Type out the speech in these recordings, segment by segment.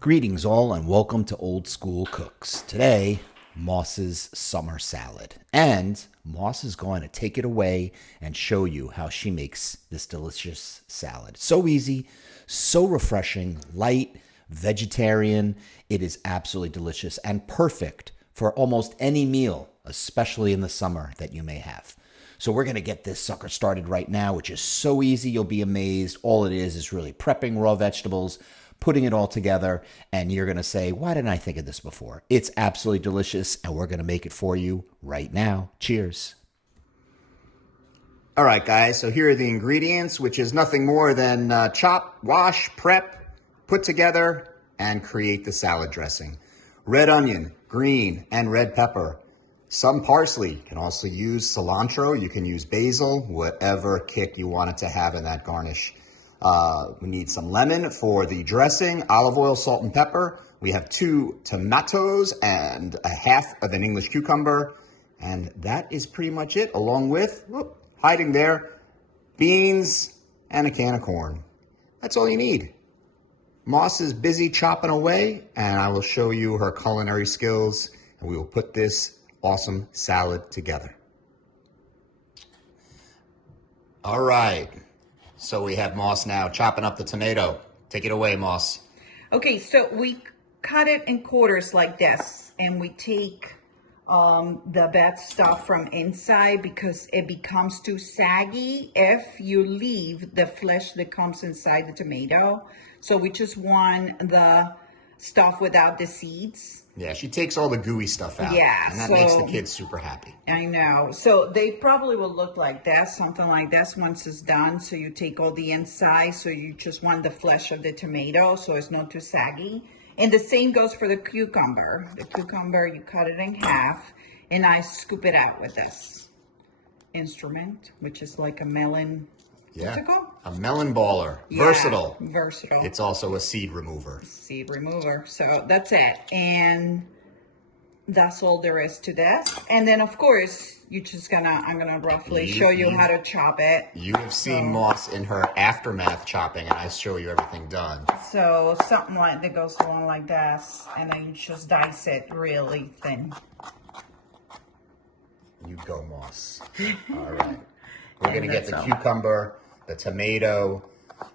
Greetings all and welcome to Old School Cooks. Today, Moss's summer salad. And Moss is going to take it away and show you how she makes this delicious salad. So easy, so refreshing, light, vegetarian. It is absolutely delicious and perfect for almost any meal, especially in the summer that you may have. So we're going to get this sucker started right now, which is so easy, you'll be amazed. All it is really prepping raw vegetables, putting it all together, and you're going to say, why didn't I think of this before? It's absolutely delicious, and we're going to make it for you right now. Cheers. All right, guys, so here are the ingredients, which is nothing more than chop, wash, prep, put together, and create the salad dressing. Red onion, green, and red pepper. Some parsley. You can also use cilantro. You can use basil, whatever kick you want it to have in that garnish. We need some lemon for the dressing, olive oil, salt, and pepper. We have 2 tomatoes and a half of an English cucumber. And that is pretty much it, along with, hiding there, beans and a can of corn. That's all you need. Moss is busy chopping away, and I will show you her culinary skills, and we will put this awesome salad together. All right. So we have Moss now chopping up the tomato. Take it away, Moss. Okay, so we cut it in quarters like this, and we take the bad stuff from inside because it becomes too saggy if you leave the flesh that comes inside the tomato. So we just want the stuff without the seeds. Yeah, she takes all the gooey stuff out. Yeah, and that makes the kids super happy. I know. So they probably will look like this, something like this once it's done. So you take all the inside, so you just want the flesh of the tomato so it's not too saggy. And the same goes for the cucumber. The cucumber, you cut it in half, and I scoop it out with this instrument, which is like a melon. Yeah, what's it called? a melon baller. Yeah, Versatile. Versatile. It's also a seed remover. Seed remover. So that's it. And that's all there is to this. And then of course, I'm gonna roughly show you how to chop it. You have seen Moss in her aftermath chopping, and I show you everything done. So something like that goes along like this, and then you just dice it really thin. You go, Moss. All right. We're gonna get the cucumber, the tomato,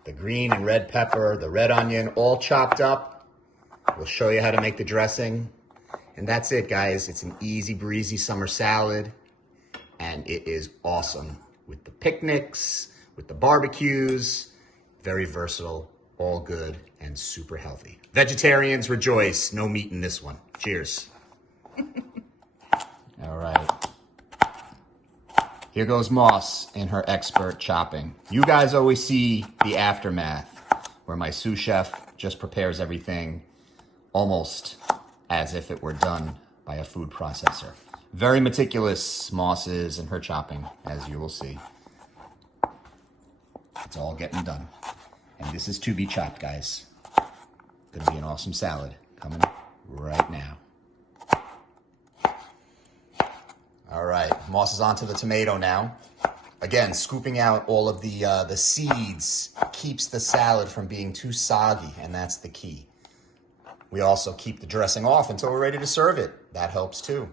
the green and red pepper, the red onion, all chopped up. We'll show you how to make the dressing. And that's it, guys. It's an easy breezy summer salad. And it is awesome with the picnics, with the barbecues. Very versatile, all good, and super healthy. Vegetarians rejoice. No meat in this one. Cheers. All right. Here goes Moss in her expert chopping. You guys always see the aftermath, where my sous chef just prepares everything almost as if it were done by a food processor. Very meticulous, Moss is in her chopping, as you will see. It's all getting done. And this is to be chopped, guys. Gonna be an awesome salad coming right now. All right, Moss is onto the tomato now. Again, scooping out all of the seeds keeps the salad from being too soggy, and that's the key. We also keep the dressing off until we're ready to serve it. That helps too.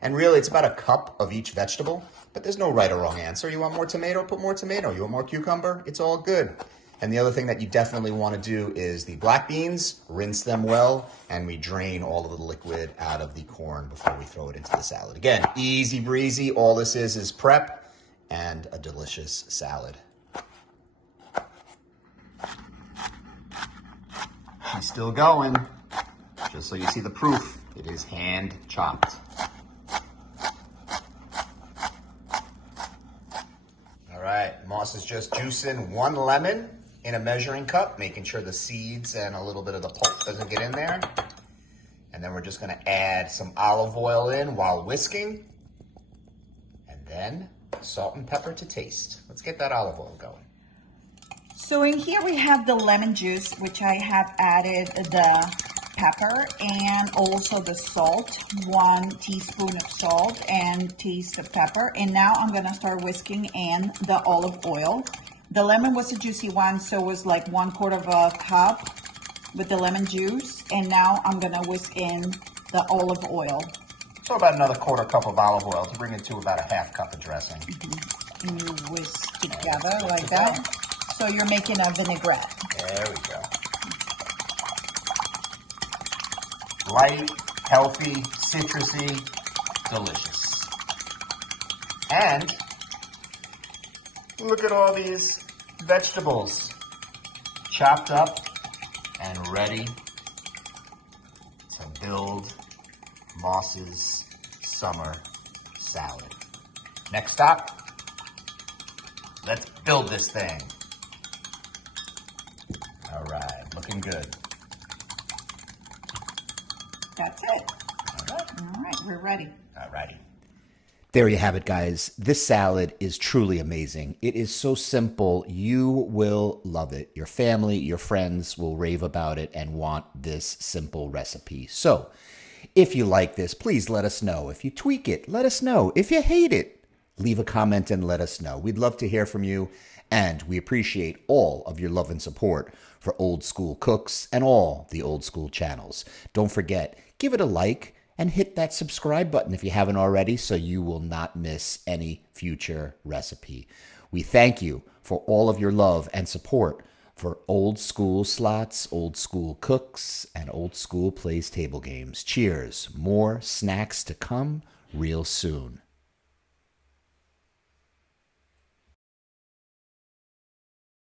And really, it's about a cup of each vegetable, but there's no right or wrong answer. You want more tomato, put more tomato. You want more cucumber, it's all good. And the other thing that you definitely want to do is the black beans, rinse them well, and we drain all of the liquid out of the corn before we throw it into the salad. Again, easy breezy. All this is prep and a delicious salad. She's still going. Just so you see the proof, it is hand chopped. All right, Moss is just juicing 1 lemon in a measuring cup, making sure the seeds and a little bit of the pulp doesn't get in there. And then we're just gonna add some olive oil in while whisking. And then salt and pepper to taste. Let's get that olive oil going. So in here we have the lemon juice, which I have added the pepper and also the salt, 1 teaspoon of salt and taste of pepper. And now I'm gonna start whisking in the olive oil. The lemon was a juicy one, so it was like 1/4 of a cup with the lemon juice. And now I'm gonna whisk in the olive oil. So about another quarter cup of olive oil to bring it to about a half cup of dressing. And you whisk together like that. So you're making a vinaigrette. There we go. Light, healthy, citrusy, delicious. And look at all these vegetables chopped up and ready to build Moss's summer salad. Next stop, let's build this thing. All right, looking good. That's it. All right, we're ready. All righty. There you have it, guys. This salad is truly amazing. It is so simple. You will love it. Your family, your friends will rave about it and want this simple recipe. So, if you like this, please let us know. If you tweak it, let us know. If you hate it, leave a comment and let us know. We'd love to hear from you, and we appreciate all of your love and support for Old School Cooks and all the Old School channels. Don't forget, give it a like and hit that subscribe button if you haven't already so you will not miss any future recipe. We thank you for all of your love and support for Old School Slots, Old School Cooks, and Old School Plays Table Games. Cheers. More snacks to come real soon.